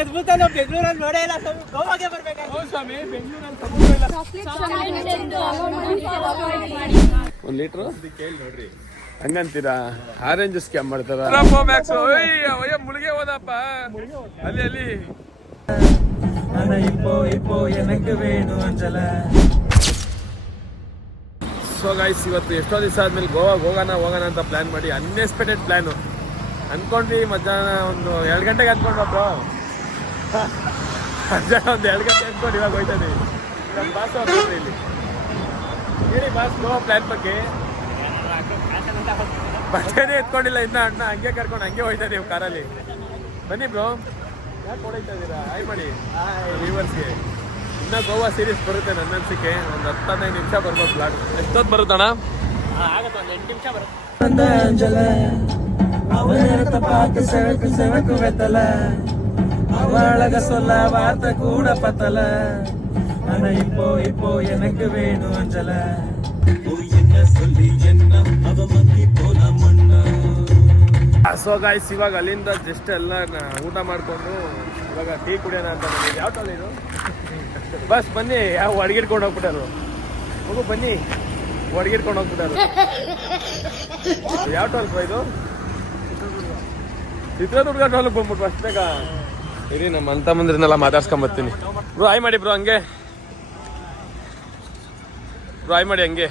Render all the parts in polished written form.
ಅದ್ಭುತ ನಾವು ಬೆಂಗಳೂರಲ್ಲಿ ನೋಡೇ ಇಲ್ಲ ಗೋವಾಗೆ ಬರ್ಬೇಕು ಸ್ವಾಮಿ ಬೆಂಗಳೂರಲ್ಲಿ ಒಂದು ಲೀಟ್ರು ನೋಡ್ರಿ ಹಂಗಂತೀರಾ ಆರೆಂಜ್ ಸ್ಕ್ಯಾಮ್ ಮಾಡ್ತಾರ ಮುಳುಗೆ ಹೋದಪ್ಪ ಅಲ್ಲಿ ಅಲ್ಲಿ ಸೊ ಗೈಸ್ ಇವತ್ತು ಎಷ್ಟೋ ದಿವಸ ಆದ್ಮೇಲೆ ಗೋವಾಗೆ ಹೋಗೋಣ ಅಂತ ಪ್ಲಾನ್ ಮಾಡಿ ಅನ್ಎಕ್ಸ್ಪೆಕ್ಟೆಡ್ ಪ್ಲಾನು ಅನ್ಕೊಂಡ್ವಿ ಮಧ್ಯಾಹ್ನ ಒಂದು 2 ಗಂಟೆಗೆ ಅನ್ಕೊಂಡು ಬ್ರೋ ಮಧ್ಯಾಹ್ನ ಒಂದು 2 ಗಂಟೆ ಅನ್ಕೊಂಡು ಇವಾಗ ಹೋಯ್ತಾ ಇದೀವಿ ನಮ್ಮ ಬಾಸ್ ಅವ್ರು ಇಲ್ಲಿ ಹೇಳಿ ಬಾಸ್ ಗೋವಾ ಪ್ಲಾನ್ ಬಗ್ಗೆ ಬಸ್ಸೇನೆ ಎತ್ಕೊಂಡಿಲ್ಲ ಇನ್ನ ಅಣ್ಣ ಹಂಗೆ ಕರ್ಕೊಂಡು ಹಂಗೆ ಹೋಯ್ತಾ ನೀವು ಕಾರಲ್ಲಿ ಬನ್ನಿ ಬ್ರೋ ಯಾಕೆ ಹೊಡೈತಾ ಇದ್ದೀರಾ ಹಾಯ್ ಮಾಡಿ ವ್ಯೂವರ್ಸ್ಗೆ ಇನ್ನ ಗೋವಾ ಸೀರೀಸ್ ಬರುತ್ತೆ ನನ್ನ ಅನ್ಸಿಕೆ ಒಂದು 10-15 ನಿಮಿಷ ಬರ್ಬೋದು ಬ್ಲಾಗ್ ಎಷ್ಟೊತ್ತು ಬರುತ್ತಣ್ಣ ಆಗುತ್ತೆ ಒಂದು 8 ನಿಮಿಷ ಬರುತ್ತೆ அவளக சொல்ல வார்த்தை கூட பத்தல ஆனா இப்போ எனக்கு வேணும் அஞ்சல என்ன சொல்லி என்ன அவ மந்தி போல மண்ண ಸೊ ಗಾಯ್ಸ್ ಇವಾಗ ಅಲ್ಲಿಂದ ಜಸ್ಟ್ ಎಲ್ಲ ಊಟ ಮಾಡ್ಕೊಂಡು ಇವಾಗ ಟೀ ಕುಡಿಯೋಣ ಅಂತ ಬಂದಿದ್ದೆ ಯಾವ ಟೋಲ್ ಇದು ಬಸ್ ಬನ್ನಿ ಯಾವ ಒಡಗಿಡ್ಕೊಂಡು ಹೋಗ್ಬಿಟ್ಟಾರು ಮಗು ಬನ್ನಿ ಒಡಗಿಡ್ಕೊಂಡು ಹೋಗ್ಬಿಟ್ಟಾರು ಯಾವ ಟೋಲ್ ಇದು ಚಿತ್ರದುರ್ಗ ಟೋಲ್ಗೆ ಬಂದ್ಬಿಟ್ಟು ಅಷ್ಟು ಬೇಗ ಇರಿ ನಮ್ಮ ಅಂತ ಮಂದಿರನ್ನೆಲ್ಲ ಮಾತಾಡ್ಸ್ಕೊಂಬರ್ತೀನಿ ಬ್ರೋ ಆಯ್ ಮಾಡಿ ಬ್ರೋ ಹಂಗೆ ಬ್ರೋ ಆಯ್ ಮಾಡಿ ಹಂಗೆ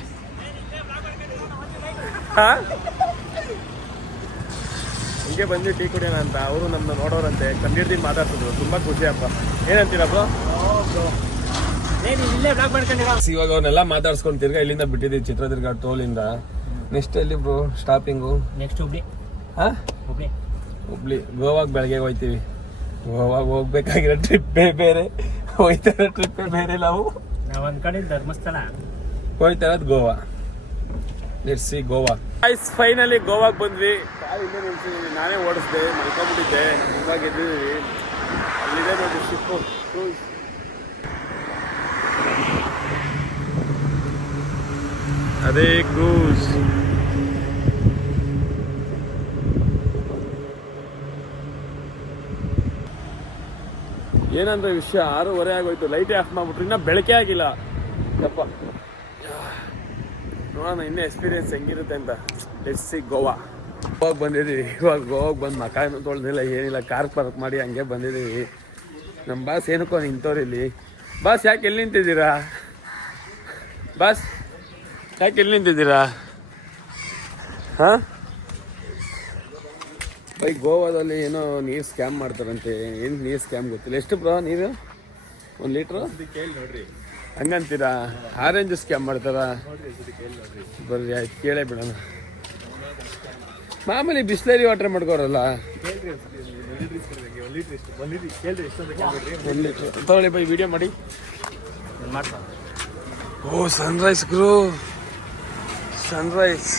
ಹಂಗೆ ಬಂದು ಟೀ ಕುಡಿಯೋಣ ಅಂತ ಅವರು ನಮ್ಮನ್ನ ನೋಡೋರಂತೆ ಕಂಡಿಡ್ದು ಮಾತಾಡ್ತಿದ್ರು ತುಂಬಾ ಖುಷಿ ಅಪ್ಪ ಏನಂತೀರ ಬ್ರೋ ಇವಾಗ ಅವ್ರನ್ನೆಲ್ಲ ಮಾತಾಡ್ಸ್ಕೊಂಡು ತಿರ್ಗಾ ಇಲ್ಲಿಂದ ಬಿಟ್ಟಿದ್ದೀವಿ ಚಿತ್ರದುರ್ಗ ಟೋಲಿಂದ ನೆಕ್ಸ್ಟ್ ಎಲ್ಲಿ ಬ್ರೋ ಸ್ಟಾಪಿಂಗು ನೆಕ್ಸ್ಟ್ ಹುಬ್ಳಿ ಹುಬ್ಳಿ ಗೋವಾಗ ಬೆಳಗ್ಗೆ ಹೋಯ್ತೀವಿ ಗೋವಾಗ ಹೋಗ್ಬೇಕಾಗಿರೋ ಟ್ರಿಪ್ಪೇ ಬೇರೆ ಹೋಯ್ತಾರ ಟ್ರಿಪ್ಪೇ ಬೇರೆ ನಾವು ಒಂದ್ ಕಡೆ ಧರ್ಮಸ್ಥಳ ಹೋಯ್ತಾ ಇರೋದು Goa let's see Goa finally ಗೋವಾಗ ಬಂದ್ವಿ ಇಲ್ಲೇ ನಿಲ್ಸಿದೀವಿ ನಾನೇ ಓಡಿಸ್ದೆ ಮಲ್ಕೊಂಡ್ಬಿಟ್ಟಿದ್ದೆ ಇವಾಗ ಎದ್ದಿದ್ದೀವಿ ಅಲ್ಲಿದೆ ನೋಡಿ ಶಿಪ್ಪು ಅದೇ ಕ್ರೂಸ್ ಏನಂದ್ರೆ ವಿಷಯ 6:30 ಆಗೋಯ್ತು ಲೈಟೇ ಆಫ್ ಮಾಡ್ಬಿಟ್ರು ಇನ್ನ ಬೆಳಕೆ ಆಗಿಲ್ಲ ಯಪ್ಪ ನೋಡೋಣ ಇನ್ನೂ ಎಕ್ಸ್ಪೀರಿಯನ್ಸ್ ಹೆಂಗಿರುತ್ತೆ ಅಂತ ಲೆಟ್ಸ್ ಸಿ ಗೋವಾ ಬಂದಿದ್ದೀವಿ ಇವಾಗ ಗೋವಾಗೆ ಬಂದು ಮಕ ಏನು ತೊಳ್ದಿಲ್ಲ ಏನಿಲ್ಲ ಕಾರ್ ಪಾರ್ಕ್ ಮಾಡಿ ಹಂಗೆ ಬಂದಿದ್ದೀವಿ ನಮ್ಮ ಬಾಸ್ ಏನಕ್ಕೋ ನಿಂತವ್ರು ಇಲ್ಲಿ ಬಾಸ್ ಯಾಕೆ ಎಲ್ಲಿ ನಿಂತಿದ್ದೀರಾ ಬಾಸ್ ಯಾಕೆ ಎಲ್ಲಿ ನಿಂತಿದ್ದೀರಾ ಹಾಂ ಬೈ ಗೋವಾದಲ್ಲಿ ಏನೋ ನೀರು ಸ್ಕ್ಯಾಮ್ ಮಾಡ್ತಾರಂತೆ ಏನು ನೀರು ಸ್ಕ್ಯಾಮ್ ಗೊತ್ತಿಲ್ಲ ಎಷ್ಟು ಬ್ರೋ ನೀರು 1 ಲೀಟ್ರು ನೋಡ್ರಿ ಹಂಗಂತೀರಾ ಆರೆಂಜ್ ಸ್ಕ್ಯಾಮ್ ಮಾಡ್ತಾರ ಬರ್ರಿ ಆಯ್ತು ಕೇಳೇ ಬಿಡೋಣ ಮಾಮೂಲಿ ಬಿಸ್ಲರಿ ವಾಟರ್ ಮಾಡ್ಕೋರಲ್ಲ 1 ಲೀಟ್ರ್ ತಗೊಳ್ಳಿ ಬೈ ವಿಡಿಯೋ ಮಾಡಿ ಓ ಸನ್ರೈಸ್ ಗುರು ಸನ್ರೈಸ್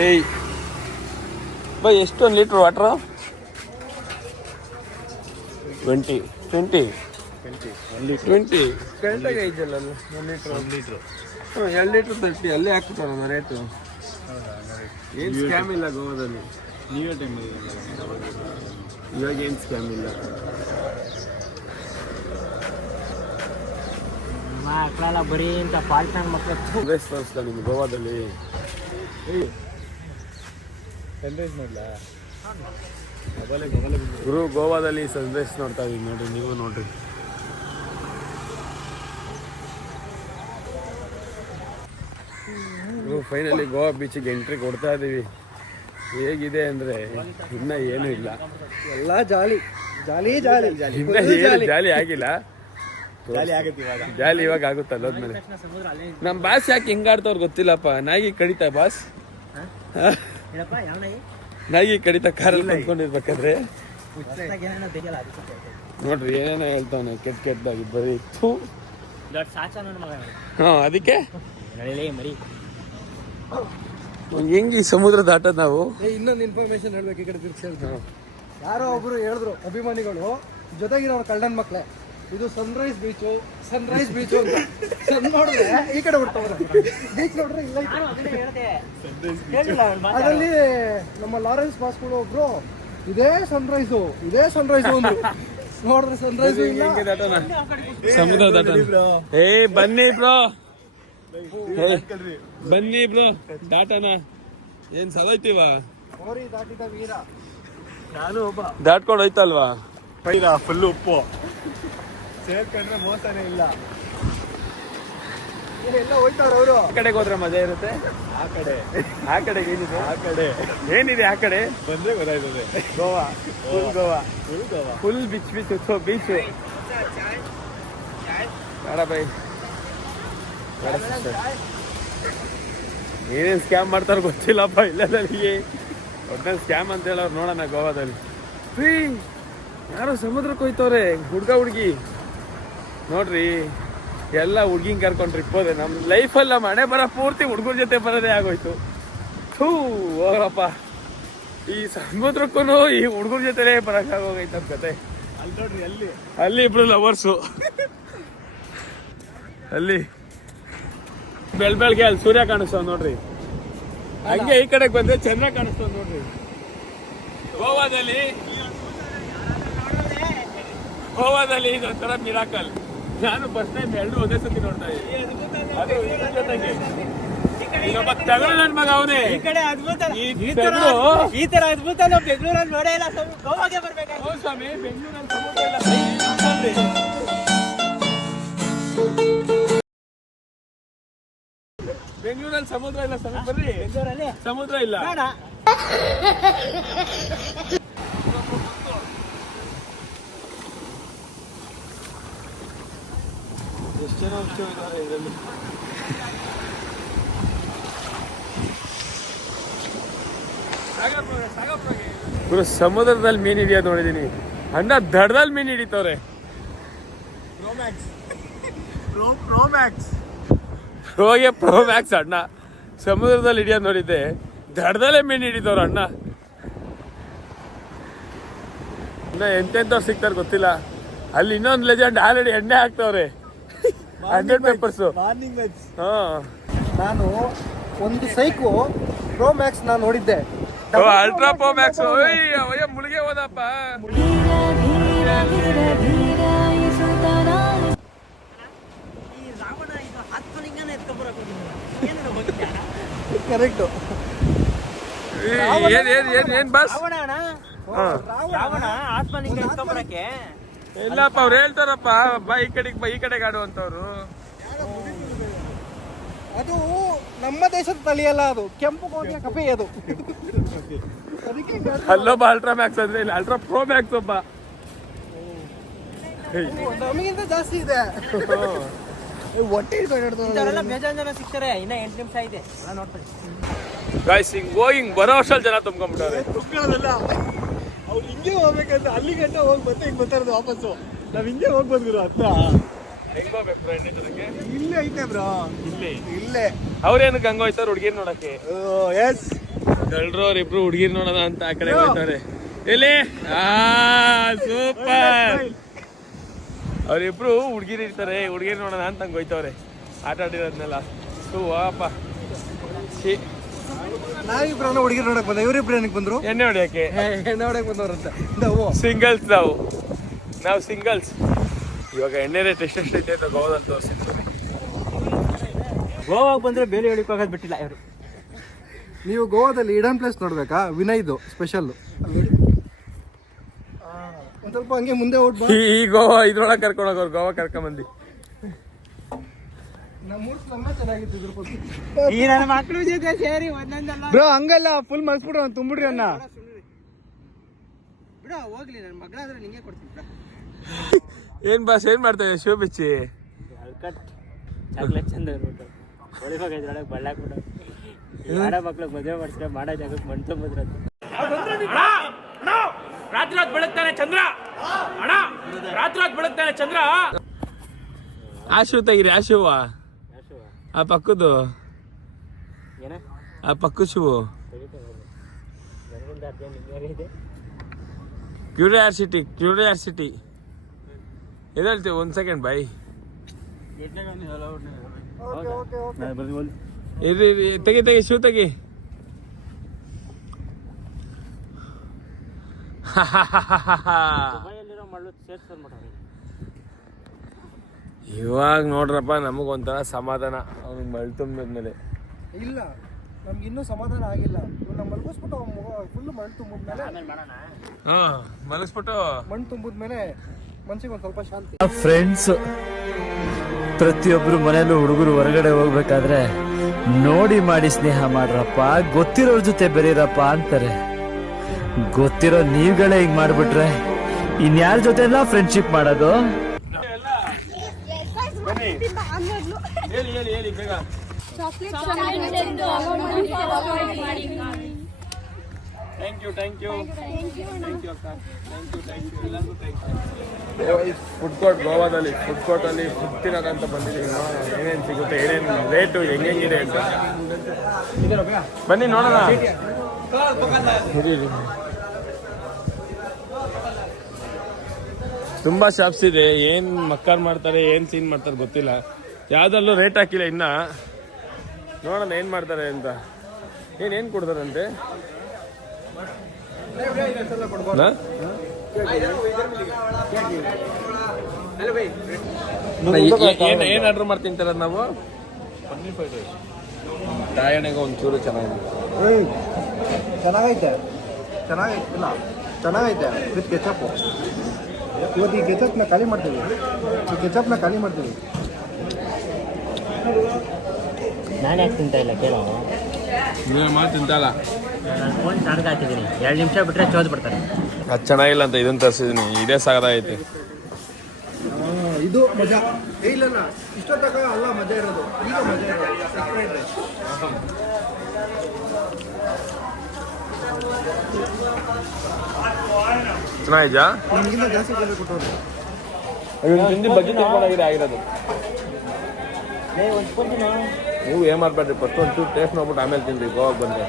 ಏಯ್ ಬೈ ಎಷ್ಟು 1 ಲೀಟ್ರ್ ವಾಟ್ರು 20 ಕರೆಕ್ಟಾಗಿ ಐತಲ್ಲ 1 ಲೀಟ್ರ್ ಹ್ಞೂ 2 ಲೀಟ್ರ್ 30 ಅಲ್ಲೇ ಹಾಕ್ಬಿಟ್ಟೋಣ ರೇಟು ಏನು ಸ್ಕ್ಯಾಮ್ ಇಲ್ಲ ಗೋವಾದಲ್ಲಿ ನೀವೇ ಟೈಮಲ್ಲಿ ಇವಾಗ ಏನು ಸ್ಕ್ಯಾಮ್ ಇಲ್ಲ ಮಕ್ಕಳೆಲ್ಲ ಬರೀ ಇಂಥ ಫಾಲ್ಟ್ನಾಗ ಮಕ್ಕಳು ರೇಸ್ ತೋರಿಸ್ತಾ ನಿಮ್ಗೆ ಗೋವಾದಲ್ಲಿ ಸನ್ರೈಸ್ ನೋಡ್ಲಾ ಗುರು ಗೋವಾದಲ್ಲಿ ಸನ್ರೈಸ್ ನೋಡ್ತಾ ಇದೀವಿ ನೋಡಿ ನೀವು ನೋಡ್ರಿ ಫೈನಲಿ ಗೋವಾ ಬೀಚಿಗೆ ಎಂಟ್ರಿ ಕೊಡ್ತಾ ಇದೀವಿ ಹೇಗಿದೆ ಅಂದ್ರೆ ಇನ್ನ ಏನು ಇಲ್ಲ ಎಲ್ಲ ಜಾಲಿ ಜಾಲಿ ಜಾಲಿ ಜಾಲಿ ಇನ್ನ ಏನು ಜಾಲಿ ಆಗಿಲ್ಲ ಜಾಲಿ ಇವಾಗ ಆಗುತ್ತಲ್ಲ ಹೋದ್ಮೇಲೆ ನಮ್ ಬಾಸ್ ಯಾಕೆ ಹಿಂಗಾಡ್ತವ್ರು ಗೊತ್ತಿಲ್ಲಪ್ಪ ನಾಯಿ ಕಡಿತಾ ಬಾಸ್ ನಾಯಿ ಕಡಿತಾ ಕಾರಲ್ಲಿ ಅಂದ್ಕೊಂಡಿರ್ಬೇಕಾದ್ರೆ ನೋಡ್ರಿ ಏನೇನೋ ಹೇಳ್ತಾವನೆ ಕೆಟ್ಟದಾಗಿ ಬರೀ ಹಾ ಅದಕ್ಕೆ ಹೆಂಗ್ ಈ ಸಮುದ್ರ ದಾಟದ್ ನಾವು ಇನ್ನೊಂದು ಇನ್ಫಾರ್ಮೇಶನ್ ಹೇಳ್ಬೇಕು ಈ ಕಡೆ ತಿರ್ಗಿ ಯಾರೋ ಒಬ್ರು ಹೇಳಿದ್ರು ಅಭಿಮಾನಿಗಳು ಜೊತೆಗಿರೋರು ಕಳ್ಳನ್ ಮಕ್ಳೆ ಇದು ಸನ್ರೈಸ್ ಬೀಚು ಅಂತ ಸನ್ ನೋಡಿದ್ರೆ ಈ ಕಡೆ ಬಿಡ್ತಾವ್ರೆ ಬೀಚ್ ನೋಡ್ರೆ ಇಲ್ಲ ಅದರಲ್ಲಿ ನಮ್ಮ ಲಾರೆನ್ಸ್ ಬಾಸ್ಗಳು ಒಬ್ರು ಇದೇ ಸನ್ರೈಸು ಅಂದ್ರು ನೋಡ್ರಿ ಸನ್ರೈಸ್ ಇಲ್ಲ. ಹೆಂಗೆ ದಾಟೋಣ ಸಮುದ್ರ ದಾಟೋಣ. ಏ ಬನ್ನಿ ಬ್ರೋ, ಬನ್ನಿ ಬ್ರೋ ದಾಟೋಣ. ಏನ್ ಸಲೈತಿವ ಹೋರಿ ದಾಟಿದ ವೀರ. ನಾನು ಒಬ್ಬ ದಾಟ್ಕೊಂಡು ಹೋಯ್ತಲ್ವಾ. ಪೈರ ಫುಲ್ ಉಪ್ಪು ಸೇರ್ಕೊಂಡ್ರೆ ಮೋಸನೇ ಇಲ್ಲ. ಎಲ್ಲ ಹೋಯ್ತಾರ ಅವರು. ಆ ಕಡೆಗೆ ಹೋದ್ರೆ ಮಜಾ ಇರುತ್ತೆ. ಆ ಕಡೆ ಆ ಕಡೆಗೆ ಏನಿದೆ, ಆ ಕಡೆ ಏನಿದೆ ಆ ಕಡೆ ಬಂದ್ರೆ ಗೊತ್ತಾಯ್ತದೆ. Goa, full Goa, full Goa. Full beach beach beach ಬೇಡ ಬೈ, ಬೇಡ ಸಿಸ್ಟರ್. ಏನೇನು ಸ್ಕ್ಯಾಮ್ ಮಾಡ್ತಾರೋ ಗೊತ್ತಿಲ್ಲಪ್ಪ ಇಲ್ಲದಲ್ಲಿ. ಒಟ್ನಲ್ಲಿ ಸ್ಕ್ಯಾಮ್ ಅಂತ ಹೇಳೋರು ನೋಡೋಣ ಗೋವಾದಲ್ಲಿ. ಫ್ರೀ ಯಾರೋ ಸಮುದ್ರಕ್ಕೆ ಹೋಯ್ತವ್ರೆ ಹುಡ್ಗ ಹುಡ್ಗಿ ನೋಡ್ರಿ. ಎಲ್ಲ ಹುಡ್ಗಿಂಗ್ ಕರ್ಕೊಂಡು ಟ್ರಿಪ್ ಹೋದೆ. ನಮ್ಮ ಲೈಫಲ್ಲಿ ನಮ್ಮ ಹಣೆ ಬರೋ ಪೂರ್ತಿ ಹುಡುಗರ ಜೊತೆ ಬರೋದೇ ಆಗೋಯ್ತು. ಥೂ ಹೋಗಪ್ಪ, ಈ ಸಮುದ್ರಕ್ಕೂ ಈ ಹುಡುಗರ ಜೊತೆಲೇ ಬರೋಕ್ಕಾಗೋಗೈತೆ ನಮ್ಮ ಕತೆ. ಅಲ್ಲಿ ನೋಡ್ರಿ, ಅಲ್ಲಿ ಇಬ್ರು ಲವರ್ಸು. ಅಲ್ಲಿ ಬೆಳಗ್ಗೆ ಅಲ್ಲಿ ಸೂರ್ಯ ಕಾಣಿಸ್ತವ್ ನೋಡ್ರಿ. ಹಂಗೆ ಈ ಕಡೆಗೆ ಬಂದ್ರೆ ಚಂದ್ರ ಕಾಣಿಸ್ತವ್ ನೋಡ್ರಿ. ಗೋವಾದಲ್ಲಿ ಇದೊಂಥರ ಮಿರಾಕಲ್. ನಾನು ಫಸ್ಟ್ ಟೈಮ್ ಎರಡು ಒಂದೇ ಸತಿ ನೋಡ್ತಾ ಇದ್ದೀನಿ. ಅದು ಇದ್ರ ಜೊತೆಗೆ ಇನ್ನೊಬ್ಬ ತಗಡು ನನ್ ಮಗ ಅವನೇ. ಈ ಕಡೆ ಅದ್ಭುತ, ಈ ಈ ತರ ಅದ್ಭುತ ನಾವು ಬೆಂಗಳೂರಲ್ಲಿ ನೋಡೇ ಇಲ್ಲ. ಗೋವಾಗೆ ಬರ್ಬೇಕಾಗಿ. ಹೌದು ಸ್ವಾಮಿ, ಬೆಂಗಳೂರಲ್ಲಿ ಸಮುದ್ರ ಇಲ್ಲ. ಬೆಂಗಳೂರಲ್ಲಿ ಸಮುದ್ರ ಇಲ್ಲ ಸ್ವಾಮಿ, ಬರ್ರಿ. ಬೆಂಗಳೂರಲ್ಲಿ ಸಮುದ್ರ ಇಲ್ಲ. ಬೇಡ. ಎಷ್ಟು ಜನ ಹೋಗ್ತಿದ್ದಾರೆ ಇದರಲ್ಲಿ. ಗುರು ಸಮುದ್ರದಲ್ಲಿ ಮೀನ್ ಹಿಡಿಯೋದು ನೋಡಿದೀನಿ. ಅಣ್ಣ ದಡದಲ್ಲಿ ಮೀನ್ ಹಿಡಿತವ್ರೆ. ಪ್ರೋಗೆ ಪ್ರೋ ಮ್ಯಾಕ್ಸ್ ಅಣ್ಣ. ಸಮುದ್ರದಲ್ಲಿ ಹಿಡಿಯೋದು ನೋಡಿದ್ದೆ, ದಡದಲ್ಲೇ ಮೀನ್ ಹಿಡಿತವ್ರ ಅಣ್ಣ. ಇನ್ನ ಎಂತೆಂಥವ್ರು ಸಿಗ್ತಾರೆ ಗೊತ್ತಿಲ್ಲ. ಅಲ್ಲಿ ಇನ್ನೊಂದು ಲೆಜೆಂಡ್ ಆಲ್ರೆಡಿ ಎಣ್ಣೆ ಹಾಕ್ತವ್ರೆ. 100 ಪೇಪರ್ಸು. Morning webs. ಹಾ, ನಾನು ಒಂದು ಸೈಕು ಪ್ರೋ ಮ್ಯಾಕ್ಸ್ ನಾನು ನೋಡಿದ್ದೆ. Ultra pro Max. ಅಯ್ಯ ಮುಳುಗೆ ಹೋದಪ್ಪ. ಈ ರಾವಣ ಇದು ಆತ್ಮಲಿಂಗನ ಎತ್ಕೊಂಡ್ಬರಕ್ ಏನೇನು ಬಗ್ಗೆ ಕರೆಕ್ಟು. ಏನ್ ಬಸ್ ರಾವಣ ಅಣ್ಣ, ಹಾ. ರಾವಣ ಆತ್ಮಲಿಂಗ ಎತ್ಕೊಂಡ್ಬರಕ್ಕೆ. ಇಲ್ಲಪ್ಪ, ಅವ್ರು ಹೇಳ್ತಾರಪ್ಪ ಬಾ ಈ ಕಡೆಗೆ ಆಡುವಂತವ್ರು. ಅದು ನಮ್ಮ ದೇಶದ ತಳಿಯಲ್ಲ, ಅದು ಕೆಂಪು ಕೋಟೆಯ ಕಪೆ ಅದು. ಅದಕ್ಕೆ ಅಲ್ಲೊಬ್ಬ ಅಲ್ಟ್ರಾ ಮ್ಯಾಕ್ಸ್ ಅಂದ್ರೆ ಇಲ್ಲ ಅಲ್ಟ್ರಾ ಪ್ರೋ ಮ್ಯಾಕ್ಸ್ ಒಬ್ಬ. ನಮಗಿಂತ ಜಾಸ್ತಿ ಇದೆ. ಹೊಟ್ಟೆ ಇಂಥವರೆಲ್ಲ ಬೇಜಾನ್ ಜನ ಸಿಗ್ತಾರೆ. ಇನ್ನ 8 ನಿಮಿಷ ಇದೆ, ಎಲ್ಲ ನೋಡ್ತಾರೆ. ಗಾಯ್ಸ್ ಹಿಂಗ್ ಬರೋ ವರ್ಷದಲ್ಲಿ ಜನ ತುಂಬ್ಕೊಂಡ್ಬಿಟ್ಟವ್ರೆ. ತುಂಬ್ಕೊಳ್ಳೋದಲ್ಲ, ಅವ್ರು ಹಿಂಗೆ ಹೋಗ್ಬೇಕಂತ ಅಲ್ಲಿ ಗಂಟ ಹೋಗಿ ಮತ್ತೆ ಹಿಂಗ್ ಬರ್ತಾರದು ವಾಪಸ್ಸು. ನಾವ್ ಹಿಂಗೆ ಹೋಗ್ಬೋದು ಗುರು ಹತ್ರ. ಹೆಂಗ್ ಹೋಗ್ಬೇಕು ಬ್ರೋ ಎಣ್ಣೆ ತರಕ್ಕೆ? ಇಲ್ಲೇ ಐತೆ ಬ್ರೋ, ಇಲ್ಲೇ. ಅವ್ರೇನಕ್ಕೆ ಹಂಗ ಹೋಯ್ತಾರ ಹುಡ್ಗಿರ್ ನೋಡಕ್ಕೆ? ಎಸ್, ಇಬ್ರು ಹುಡ್ಗಿರ್ ನೋಡೋಣ ಅಂತ ಆ ಕಡೆ ಹೋಯ್ತಾರೆ. ಎಲ್ಲಿ ಸೂಪರ್. ಅವ್ರಿಬ್ರು ಹುಡ್ಗಿರ್ ಇರ್ತಾರೆ, ಹುಡ್ಗಿರ್ ನೋಡೋಣ ಅಂತ ಹಂಗ ಹೋಯ್ತವ್ರೆ. ಆಟ ಆಡಿರೋದ್ನೆಲ್ಲ ವಾಪ. ನಾವಿಬ್ರು ಹುಡುಗಿರ್ ನೋಡಕ್ ಬಂದ, ಇವರಿಬ್ರು ಏನಕ್ಕೆ ಬಂದ್ರು? ಎಣ್ಣೆ ಹೊಡಿಯಕ್ಕೆ. ಎಣ್ಣೆ ಹೊಡಕ್ ಬಂದವ್ರಂತ. ಸಿಂಗಲ್ಸ್ ನಾವು ಸಿಂಗಲ್ಸ್. ಇವಾಗ ಎಣ್ಣೆ ರೇಟ್ ಎಷ್ಟೆಷ್ಟೈತೆ ಅಂತ ಗೋವಾದಲ್ಲಿ ತೋರಿಸಿರ್ತೀವಿ. ಗೋವಾಗ ಬಂದ್ರೆ ಬೇರೆ ಹೇಳಿಕ್ ಹೋಗೋದು ಬಿಟ್ಟಿಲ್ಲ ಇವರು. ನೀವು ಗೋವಾದಲ್ಲಿ ಇಡನ್ ಪ್ಲೇಸ್ ನೋಡ್ಬೇಕಾ? ವಿನಯ್ದು ಸ್ಪೆಷಲ್. ಒಂದ್ ಸ್ವಲ್ಪ ಹಂಗೆ ಮುಂದೆ ಓಡ್ಬಾ. ಈ ಗೋವಾ ಇದ್ರೊಳಗೆ ಕರ್ಕೊಂಡು ಹೋಗೋರು, ಗೋವಾ ಕರ್ಕೊಂಬಂದಿ. ಈ ನನ್ನ ಮಕ್ಳು ಜೊತೆ ಸೇರಿ ಒಂದೊಂದಲ್ಲ ಬ್ರೋ ಹಂಗಲ್ಲ, ಫುಲ್ ಮಲ್ಸ್ಬಿಡ್ರಿ ಅವ್ನು, ತುಂಬಿಡ್ರಿ ಅನ್ನ. ಬಿಡ ಹೋಗ್ಲಿ, ನನ್ನ ಮಗಳಾದ್ರೆ ನಿಂಗೆ ಕೊಡ್ತೀನಿ ಬಿಡ. ಏನ್ ಬಾಸ್ ಏನ್ ಮಾಡ್ತಾ ಇದ್ದೀಯ ಶೋ ಬಿಚ್ಚಿ? ಚಾಕ್ಲೇಟ್ ಚಂದ ಇರ್ಬಿಟ್ಟು ಹೊಳಿವಾಗ ಇದ್ರೊಳಗೆ ಬಳ್ಳಾಕ್ಬಿಟ್ಟು ಯಾರ ಮಕ್ಳಿಗೆ ಮದುವೆ ಮಾಡಿಸ್ರೆ ಮಾಡೋ ಜಾಗಕ್ಕೆ ಮಣ್ಣು ತುಂಬಿದ್ರೆ ರಾತ್ರಿ ಹೊತ್ತು ಬೆಳಗ್ತಾನೆ ಚಂದ್ರ. ಅಣ್ಣ ರಾತ್ರಿ ಹೊತ್ತು ಬೆಳಗ್ತಾನೆ ಚಂದ್ರ. ಆಶು ತೆಗಿರಿ, ಆಶುವ ಆ ಪಕ್ಕದ್ದು, ಏನ ಆ ಪಕ್ಕದ ಶಿವು. ಕ್ಯೂರಿಯಾಸಿಟಿ ಇದು ಹೇಳ್ತೀವಿ. 1 ಸೆಕೆಂಡ್ ಬೈ. ತೆಗಿ ಶಿವ್ ತೆಗಿ. ದುಬೈಯಲ್ಲಿರೋ ಇವಾಗ ನೋಡ್ರಪ್ಪ ನಮಗೊಂಥರ ಸಮಾಧಾನ ಅವ್ನಿಗೆ ಮಳ್ ತುಂಬಿದ್ಮೇಲೆ. ಇಲ್ಲ ನಮ್ಗೆ ಇನ್ನೂ ಸಮಾಧಾನ ಆಗಿಲ್ಲ. ನಾವು ಮಲಗಿಸ್ಬಿಟ್ಟು ಫುಲ್ ಮಣ್ಣು ತುಂಬಿದ್ಮೇಲೆ ಮಲಗಿಸ್ಬಿಟ್ಟು ಮಣ್ಣು ತುಂಬಿದ್ಮೇಲೆ ಮನ್ಸಿಗೆ ಒಂದು ಸ್ವಲ್ಪ ಶಾಂತಿ. ಫ್ರೆಂಡ್ಸ್ ಪ್ರತಿಯೊಬ್ರು ಮನೆಯಲ್ಲೂ ಹುಡುಗರು ಹೊರಗಡೆ ಹೋಗ್ಬೇಕಾದ್ರೆ ನೋಡಿ ಮಾಡಿ ಸ್ನೇಹ ಮಾಡ್ರಪ್ಪ, ಗೊತ್ತಿರೋರ್ ಜೊತೆ ಬೆರೀರಪ್ಪ ಅಂತಾರೆ. ಗೊತ್ತಿರೋ ನೀವುಗಳೇ ಹಿಂಗ್ ಮಾಡ್ಬಿಟ್ರೆ ಇನ್ಯಾರ ಜೊತೆ ಎಲ್ಲ ಫ್ರೆಂಡ್ಶಿಪ್ ಮಾಡೋದು? ಹೇಳಿ ಬೇಗ. ಥ್ಯಾಂಕ್ ಯು ಫುಡ್ ಕೋರ್ಟ್ ಗೋವಾದಲ್ಲಿ ಫುಡ್ ಕೋರ್ಟಲ್ಲಿ ಫುಡ್ ತಿನ್ನೋಕ್ಕಂತ ಬಂದಿದ್ದೀವಿ. ಏನೇನು ಸಿಗುತ್ತೆ, ಏನೇನು ರೇಟು, ಹೆಂಗಿದೆ ಅಂತ ಬನ್ನಿ ನೋಡೋಣ. ತುಂಬ ಶಾಪ್ಸ್ ಇದೆ. ಏನು ಮಕ್ಕಾರ್ ಮಾಡ್ತಾರೆ, ಏನು ಸೀನ್ ಮಾಡ್ತಾರೆ ಗೊತ್ತಿಲ್ಲ. ಯಾವುದಲ್ಲೂ ರೇಟ್ ಹಾಕಿಲ್ಲ ಇನ್ನ. ನೋಡೋಣ ಏನು ಮಾಡ್ತಾರೆ ಅಂತ. ಏನೇನು ಕೊಡ್ತಾರಂತೆ? ಏನ್ ಆರ್ಡರ್ ಮಾಡ್ತಿಂತಾರ ನಾವು? ತಾಯಣೆಗೆ ಒಂಚೂರು ಚೆನ್ನಾಗಿದೆ. ಚೆನ್ನಾಗೈತೆ ಚೆನ್ನಾಗೈತೆ ವಿತ್ ಕೆಚಪ್. ಇವತ್ತು ಈ ಕೆಚಪ್ನ ಖಾಲಿ ಮಾಡ್ತೀವಿ. ನಾನು ಯಾಕೆ ತಿಂತ ಇಲ್ಲ ಕೇಳೋ? ಮಾತು ತಿಂತಲ್ಲ. ನಾನು ಫೋನ್ ಚಾರ್ಜ್ ಹಾಕಿದ್ದೀನಿ, 2 ನಿಮಿಷ ಬಿಟ್ಟರೆ ಚೋದ್ ಬಿಡ್ತಾರೆ. ಅದು ಚೆನ್ನಾಗಿಲ್ಲ ಅಂತ ಇದನ್ನು ತರಿಸಿದ್ದೀನಿ. ಇದೇ ಸಾಗದೈತೆ. ಇದು ಮಜಾ. ಇಲ್ಲ ಇಷ್ಟೊತ್ತಾಗ ಅಲ್ಲ ಮಜಾ ಇರೋದು, ಈಗ ಮಜಾ ಇರೋದು. ಚೆನ್ನಾಗಿದೆಯಾ? ನಿಮಗಿಂತ ಜಾಸ್ತಿ ಬೆಲೆ ಕೊಟ್ಟವ್ರು. ತಿಂದು ಬಜ್ಜಿ ತಿನ್ಕೊಂಡಾಗಿದೆ ಆಗಿರೋದು. ನೀವು ಏನು ಮಾಡ್ಬೇಡ್ರಿ, ಫಸ್ಟ್ ಒಂಚೂರು ಟೇಸ್ಟ್ ನೋಡ್ಬಿಟ್ಟು ಆಮೇಲೆ ತಿನ್ರಿ. ಗೋವಾಗ ಬಂದರೆ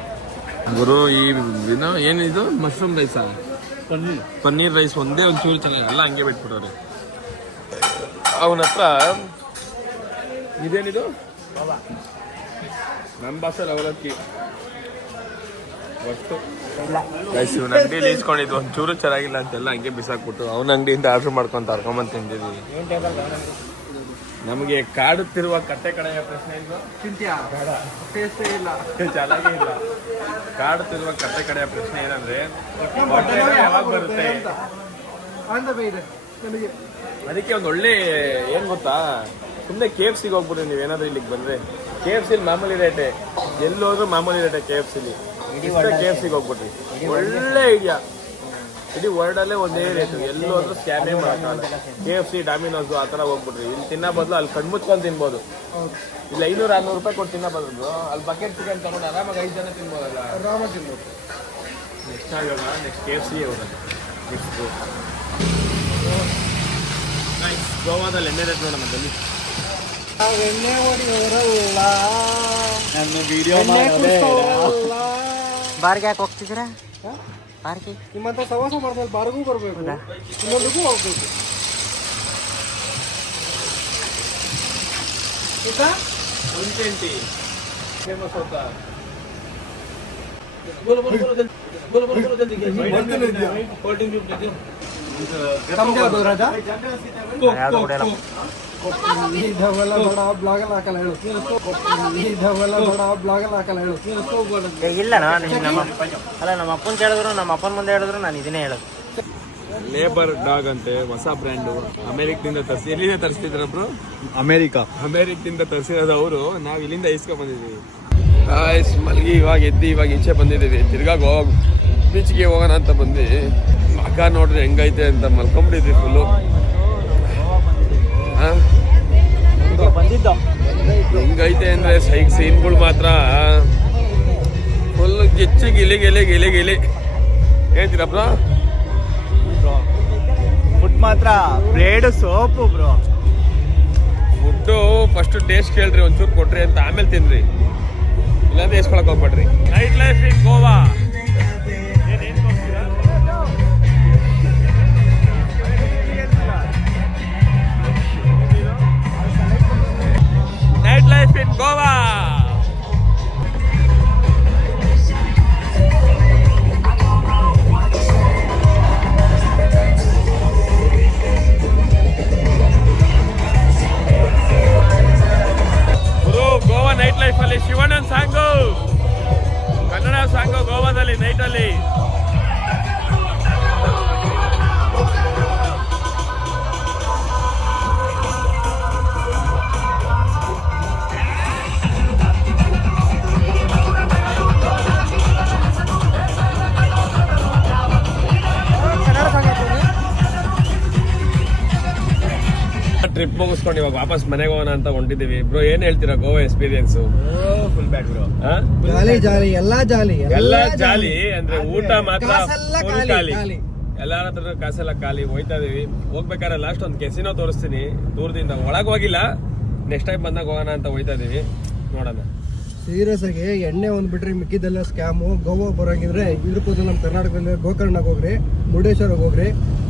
ಗುರು ಈ ಏನಿದು ಮಶ್ರೂಮ್ ರೈಸಾ? ಪನ್ನೀರ್ ರೈಸ್ ಒಂದೇ ಒಂಚೂರು ಚೆನ್ನಾಗಿ, ಎಲ್ಲ ಹಂಗೆ ಬಿಟ್ಬಿಟ್ಟವ್ರೆ. ಅವನ ಹತ್ರ ಇದೇನಿದು ನಮ್ಮ ಭಾಷೆಲಿ ಅವಲಕ್ಕಿ ಒಟ್ಟು ರೈಸ್. ಇವನ ಅಂಗಡಿಯಲ್ಲಿ ಇಸ್ಕೊಂಡಿದ್ದು ಒಂಚೂರು ಚೆನ್ನಾಗಿಲ್ಲ ಅಂತೆಲ್ಲ ಹಂಗೆ ಬಿಸಾಕ್ಬಿಟ್ಟು ಅವನ ಅಂಗಡಿಯಿಂದ ಆರ್ಡ್ರ್ ಮಾಡ್ಕೊಂಡು ತರ್ಕೊಂಬಂದು ತಿಂದಿದ್ವಿ. ನಮಗೆ ಕಾಡುತ್ತಿರುವ ಕಟ್ಟೆ ಕಡೆಯ ಪ್ರಶ್ನೆ ಇದು. ತಿಂತೀಯಾ? ಟೇಸ್ಟೇ ಇಲ್ಲ, ಚೆನ್ನಾಗೇ ಇಲ್ಲ. ಕಾಡುತ್ತಿರುವ ಕಟ್ಟೆ ಕಡೆಯ ಪ್ರಶ್ನೆ ಏನಂದ್ರೆ ಯಾವಾಗ ಬರುತ್ತೆ ಅಂತ ಇದೆ ನಮಗೆ. ಅದಕ್ಕೆ ಒಂದು ಒಳ್ಳೆ ಏನ್ ಗೊತ್ತಾ, ಸುಮ್ಮನೆ KFC ಹೋಗ್ಬಿಡ್ರಿ ನೀವೇನಾದ್ರೂ ಇಲ್ಲಿಗೆ ಬಂದ್ರೆ. KFC ಮಾಮೂಲಿ ರೇಟೆ, ಎಲ್ಲೋದ್ರೂ ಮಾಮೂಲಿ ರೇಟೆ. KFCಲಿ KFC ಹೋಗ್ಬಿಟ್ರಿ, ಒಳ್ಳೆ ಐಡಿಯಾ. ಇಡೀ ವರ್ಲ್ಡಲ್ಲೇ ಒಂದೇ ರೇಟು, ಎಲ್ಲೋದ್ರೂ ಸ್ಕ್ಯಾನೇ ಮಾಡೋಕ್ಕಾಗಲ್ಲ. KFC, ಡಾಮಿನೋಸು ಆ ಥರ ಹೋಗ್ಬಿಟ್ರಿ. ಇಲ್ಲಿ ತಿನ್ನೋ ಬದಲು ಅಲ್ಲಿ ಕಣ್ಮುಚ್ಕೊಂಡು ತಿನ್ಬೋದು. ಇಲ್ಲ 500-600 ರೂಪಾಯಿ ಕೊಟ್ಟು ತಿನ್ನೋ ಬದಲು ಅಲ್ಲಿ ಬಕೆಟ್ ಚಿಕನ್ ತಗೊಂಡು ಆರಾಮಾಗಿ 5 ಜನ ತಿನ್ಬೋದಲ್ಲ. ಆರಾಮಾಗಿ ತಿನ್ಬೋದು. ನೆಕ್ಸ್ಟ್ ಆಗೋಣ, ನೆಕ್ಸ್ಟ್ KFC ಹೋಗೋಣ. ನೆಕ್ಸ್ಟ್ ಗೋವಾದಲ್ಲಿ ಎಣ್ಣೆ ರೇಟ್ ನೋಡೋಣ ಬನ್ನಿ. ಎಣ್ಣೆ ಹೊಡಿಯೋರಲ್ಲ, ನನ್ನ ವಿಡಿಯೋ ಬಾರ್ಗೆ ಯಾಕೆ ಹೋಗ್ತಿದ್ದೀರಾ? ಬಾರ್ಗೆ ನಿಮ್ಮಂತ ಸವಾಸ ಮಾಡಿದ್ಮೇಲೆ ಬಾರ್ಗೂ ಬರಬೇಕು, ಇನ್ನೊಂದಿಗೂ ಹೋಗ್ಬೇಕು. ಫೇಮಸ್ ಹೋಗ್ತಾ ರಾಜ ಯಾವ್ದು ಕೊಡಲ್ಲ. ಇದವೆಲ್ಲ ಬೇಡ, ಬ್ಲಾಗಲ್ಲಿ ಹಾಕಲ್ಲ ಹೇಳು. ಇದವೆಲ್ಲ ಬೇಡ, ಬ್ಲಾಗಲ್ಲಿ ಹಾಕಲ್ಲ ಹೇಳು. ಇಲ್ಲ ನಮ್ಮ ಅಪ್ಪನ ಕೇಳಿದ್ರು, ನಮ್ಮ ಅಪ್ಪನ ಮುಂದೆ ಹೇಳಿದ್ರು, ನಾನು ಇದನ್ನೇ ಹೇಳೋದು. ಲೇಬರ್ ಡಾಗ್ ಅಂತೆ, ಹೊಸ ಬ್ರ್ಯಾಂಡು. ಅಮೆರಿಕದಿಂದ ತರಿಸಿ. ಎಲ್ಲಿಂದ ತರಿಸ್ತಿದ್ರಬ್ರು? ಅಮೆರಿಕದಿಂದ ತರಿಸಿರೋದು ಅವರು. ನಾವು ಇಲ್ಲಿಂದ ಇಸ್ಕೊಂಡ್ಬಂದಿದ್ದೀವಿ. ಮಲ್ಗಿ ಇವಾಗ ಎದ್ದು ಇವಾಗ ಈಚೆ ಬಂದಿದ್ದೀವಿ. ತಿರ್ಗಾ ಗೋವಾ ಬೀಚ್ಗೆ ಹೋಗೋಣ ಅಂತ ಬಂದು ಮಗ ನೋಡ್ರಿ ಹೆಂಗೈತೆ ಅಂತ ಮಲ್ಕೊಂಬಿಟ್ಟಿದ್ವಿ ಫುಲ್ಲು. ಹೆಂಗೈತೆ ಅಂದರೆ ಸೀನ್ಗಳು ಮಾತ್ರ ಫುಲ್ ಗಿಚ್ಚಿ ಗಿಲಿ ಹೇಳ್ತೀರಪ್ಪ. ಫುಡ್ ಮಾತ್ರ breed soap bro. Food first taste ಕೇಳ್ರಿ, ಒಂಚೂರು ಕೊಟ್ರಿ ಅಂತ ಆಮೇಲೆ ತಿನ್ರಿ, ಇಲ್ಲಾಂದ್ರೆ ಎಸ್ಕೊಳಕ್ ಹೋಗ್ಬೇಡ್ರಿ. Night life in Goa. Night life in Goa. Trip ಮುಗಿಸ್ಕೊಂಡು ಇವಾಗ ವಾಪಸ್ ಮನೆಗೆ ಹೋಗೋಣ ಅಂತ ಹೊಂಟಿದೀವಿ. ಬ್ರೋ ಏನ್ ಹೇಳ್ತೀರಾ Goa experience? Full back bro. Jolly jolly ಎಲ್ಲಾ ಜಾಲಿ ಎಲ್ಲ ಜಾಲಿ ಅಂದ್ರೆ ಊಟ ಮಾತ್ರ ಕಾಸೆಲ್ಲ full ಖಾಲಿ, ಖಾಲಿ. ಖಾಲಿ. ಎಲ್ಲಾರ ಹತ್ರ ಕಾಸೆಲ್ಲ ಖಾಲಿ. ಹೋಯ್ತಾ ಇದೀವಿ. ಹೋಗ್ಬೇಕಾದ್ರೆ ಲಾಸ್ಟ್ ಒಂದು ಕೆಸಿನೋ ತೋರಿಸ್ತೀನಿ ದೂರದಿಂದ. ಒಳಗ್ ಹೋಗಿಲ್ಲ, ನೆಕ್ಸ್ಟ್ ಟೈಮ್ ಬಂದಾಗ ಹೋಗೋಣ ಅಂತ ಹೋಯ್ತಾ ಇದೀವಿ. ನೋಡೋಣ. ಸೀರಿಯಸ್ ಆಗಿ ಎಣ್ಣೆ ಒಂದ್ ಬಿಟ್ರೆ ಮಿಕ್ಕಿದೆಲ್ಲ ಸ್ಕ್ಯಾಮು. ಗೋವಾ ಬರೋಂಗಿದ್ರೆ ಇದ್ರ ಬದಲು ನಮ್ಮ ಕರ್ನಾಟಕದಲ್ಲಿ ಗೋಕರ್ಣಕ್ಕೆ ಹೋಗ್ರಿ, ಮುರುಡೇಶ್ವರಕ್ಕೆ ಹೋಗ್ರಿ,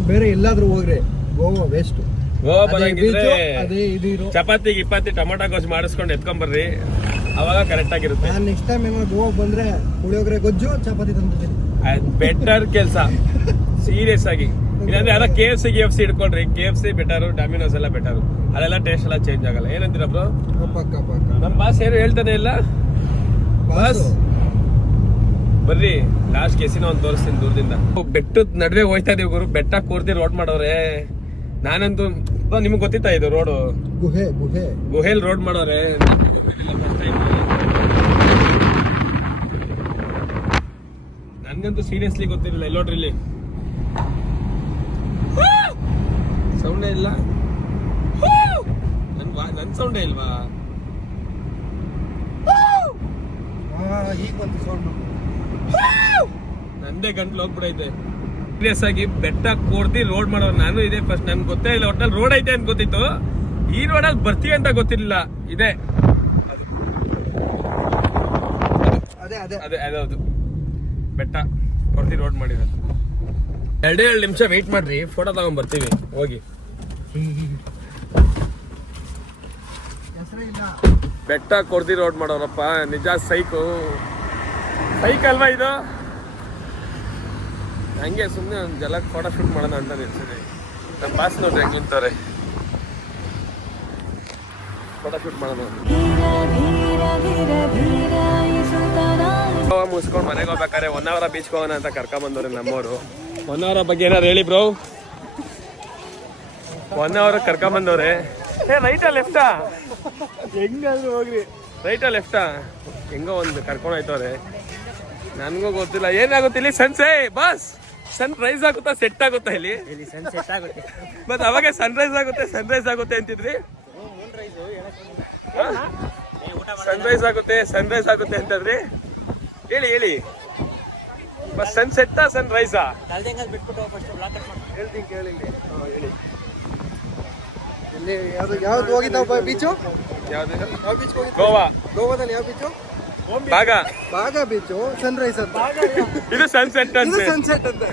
ಬೇರೆ ಎಲ್ಲಾದ್ರೂ ಹೋಗ್ರಿ. ಗೋವಾ ವೇಸ್ಟ್. ಗೋವಾ ಬರಂಗಿದ್ರೆ ಅದೇ ಇದು ಚಪಾತಿ ಗಿಪಾತಿ ಟೊಮೊಟೊ ಗೊಜ್ಜು ಮಾಡಿಸ್ಕೊಂಡು ಎತ್ಕೊಂಬರ್ರಿ, ಅವಾಗ ಕರೆಕ್ಟ್ ಆಗಿರುತ್ತೆ. ನಾನು ನೆಕ್ಸ್ಟ್ ಟೈಮ್ ಏನಾದ್ರು ಗೋವಾ ಬಂದ್ರೆ ಪುಳಿಯೋಗರೆ ಗೊಜ್ಜು ಚಪಾತಿ ತಂದಿದ್ದೀನಿ. ಬೆಟರ್ ಕೆಲಸ ಸೀರಿಯಸ್ ಆಗಿ. ಇಲ್ಲಾಂದ್ರೆ ಯಾರ KFC ಇಟ್ಕೊಳ್ರಿ. KFC ಬೆಟರ್, ಡಾಮಿನೋಸ್ ಎಲ್ಲ ಬೆಟರ್. ಅದೆಲ್ಲ ಟೇಸ್ಟ್ ಎಲ್ಲ ಚೇಂಜ್ ಆಗಲ್ಲ. ಏನಂತೀರ ಬ್ರೋ? ಪಕ್ಕ ಪಕ್ಕ. ನಮ್ಮ ಬಾಸ್ ಏನು ಹೇಳ್ತಾನೆ ಇಲ್ಲ. ಬಾಸ್ ಬರ್ರಿ, ಲಾಸ್ಟ್ ಕೆಸಿನ ಒಂದು ತೋರಿಸ್ತೀನಿ ದೂರದಿಂದ. ಬೆಟ್ಟದ ನಡುವೆ ಹೋಯ್ತಾ ಇದೀವಿ ಗುರು. ಬೆಟ್ಟ ಕೂರ್ತಿ ರೋಡ್ ಮಾಡೋರೆ. ನಾನಂತೂ ನಿಮ್ಗೆ ಗೊತ್ತಿತ್ತಾ ಇದು ರೋಡು? ಗುಹೆ ಗುಹೆಲ್ ರೋಡ್ ಮಾಡೋರೆ. ನನ್ಗಂತೂ ಸೀರಿಯಸ್ಲಿ ಗೊತ್ತಿರಲಿಲ್ಲ. ಇಲ್ಲಿ ನೋಡ್ರಿ, ಇಲ್ಲಿ ಸೌಂಡೇ ಇಲ್ಲ. ನನ್ ಸೌಂಡೇ ಇಲ್ವಾ? ಈಗ ಬಂತು ಸೌಂಡ್. ನಂದೇ ಗಂಟ್ಲು ಹೋಗ್ಬಿಡೈತೆ. ಸೀರಿಯಸ್ ಆಗಿ ಬೆಟ್ಟ ಕೂರ್ತಿ ರೋಡ್ ಮಾಡೋರು. ನಾನು ಇದೇ ಫಸ್ಟ್, ನನ್ಗೆ ಗೊತ್ತೇ ಇಲ್ಲ. ಒಟ್ಟಲ್ಲಿ ರೋಡ್ ಐತೆ ಅಂತ ಗೊತ್ತಿತ್ತು. ಈ ರೋಡಲ್ಲಿ ಬರ್ತೀವಿ ಅಂತ ಗೊತ್ತಿರ್ಲಿಲ್ಲ. ಇದೆ ಅದೇ ಅದೇ ಅದೇ ಅದೌದು ಬೆಟ್ಟ ಕೊರ್ತಿ ರೋಡ್ ಮಾಡಿರೋದು. 2 ನಿಮಿಷ ವೆಯ್ಟ್ ಮಾಡ್ರಿ, ಫೋಟೋ ತಗೊಂಡ್ ಬರ್ತೀವಿ ಹೋಗಿ. ಬೆಟ್ಟ ಕೊರ್ತಿ ರೋಡ್ ಮಾಡೋರಪ್ಪ, ನಿಜ ಸೈಕ್ ಅಲ್ವಾ ಇದು? ಹಂಗೆ ಸುಮ್ಮನೆ ಒಂದು ಜಲಕ್ ಫೋಟೋ ಶೂಟ್ ಮಾಡೋಣ ಅಂತ ನಿಲ್ಸಿದೆ. ನಮ್ಮ ಬಾಸ್ ನೋಡ್ರಿ ಹೆಂಗ್ ನಿಂತವ್ರೆ. ಫೋಟೋ ಶೂಟ್ ಮಾಡೋಣ. ಮುಗಿಸ್ಕೊಂಡು ಮನೆಗೆ ಹೋಗ್ಬೇಕಾದ್ರೆ 1 hour ಬೀಚ್ಗೆ ಹೋಗೋಣ ಅಂತ ಕರ್ಕೊಂಬಂದವ್ರೆ ನಮ್ಮವರು. 1 hour ಬಗ್ಗೆ ಏನಾರು ಹೇಳಿ ಬ್ರೋ. 1 hour ಕರ್ಕೊಂಬಂದವ್ರೆ. ರೈಟಾ ಲೆಫ್ಟಾ? ಹೆಂಗಾದ್ರೂ ಹೋಗ್ರಿ. ರೈಟಾ ಲೆಫ್ಟಾ? ಹೆಂಗೋ ಒಂದು ಕರ್ಕೊಂಡು ಹೋಯ್ತವ್ರೆ. ನನ್ಗೂ ಗೊತ್ತಿಲ್ಲ ಏನಾಗುತ್ತೆ ಇಲ್ಲಿ. ಬಸ್ ಸನ್ ರೈಸ್ ಆಗುತ್ತಾ ಸೆಟ್ ಆಗುತ್ತಾ ಇಲ್ಲಿ? ಮತ್ತೆ ಅವಾಗ ಸನ್ರೈಸ್ ಆಗುತ್ತೆ ಅಂತಿದ್ರಿ. ಸನ್ರೈಸ್ ಆಗುತ್ತೆ ಅಂತಂದ್ರಿ. ಹೇಳಿ ಬಸ್ ಸನ್ ಸೆಟ್ಟಾ ಸನ್ ರೈಸಾ? ಹೇಳ್ತೀನಿ ಕೇಳಿ. ಹೇಳಿ ಇಲ್ಲಿ ಯಾವ್ದು ಹೋಗಿದ್ದಾವ ಬೀಚು? ಯಾವ್ದು? ಯಾವ ಬೀಚ್ ಹೋಗಿದ್ದ? ಗೋವಾದಲ್ಲಿ ಯಾವ ಬೀಚು? ಬಾಗ ಬೀಚು. ಸನ್ರೈಸ್ ಅಂತ, ಇದು ಸನ್ಸೆಟ್ ಅಂತ. ಸನ್ಸೆಟ್ ಅಂತ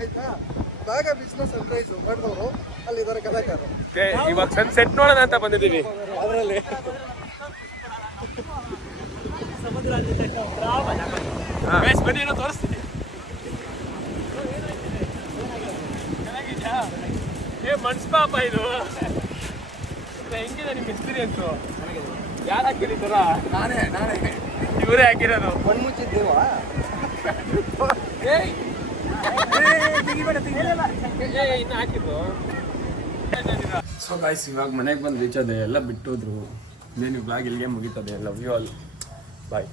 ಆಯ್ತಾ? ಬಾಗ ಬೀಚ್ ನ ಸನ್ರೈಸ್ ಮಾಡಿದವರು ಅಲ್ಲಿ ಇದಾರೆ ಕಲಾಕಾರ. ಇವಾಗ ಸನ್ಸೆಟ್ ನೋಡೋಣ ಅಂತ ಬಂದಿದ್ದೀವಿ. ಅದರಲ್ಲಿ ಬನ್ನಿ ತೋರಿಸ್ತೀನಿ. ಮನ್ಸ್ಪಾಪ ಇದು ಹೆಂಗಿದೆ ನಿಮ್ ಎಕ್ಸ್ಪೀರಿಯನ್ಸ್? ಯಾರು ಹಾಕಿರ? ನಾನೇ ಇವರೇ ಹಾಕಿರೋದು. ಮಣ್ಮುಚ್ಚಿದ್ದೇವ ಇನ್ನು ಹಾಕಿದ್ದು. ಸೊ ಗಾಯ್ಸ್, ಇವಾಗ ಮನೆಗೆ ಬಂದು ರೀಚ್ ಅದೇ ಎಲ್ಲ ಬಿಟ್ಟೋದ್ರು. ಇನ್ನೇನು ಬ್ಲಾಗ್ ಇಲ್ಲಿಗೆ ಮುಗೀತದೆ. Love you all, bye.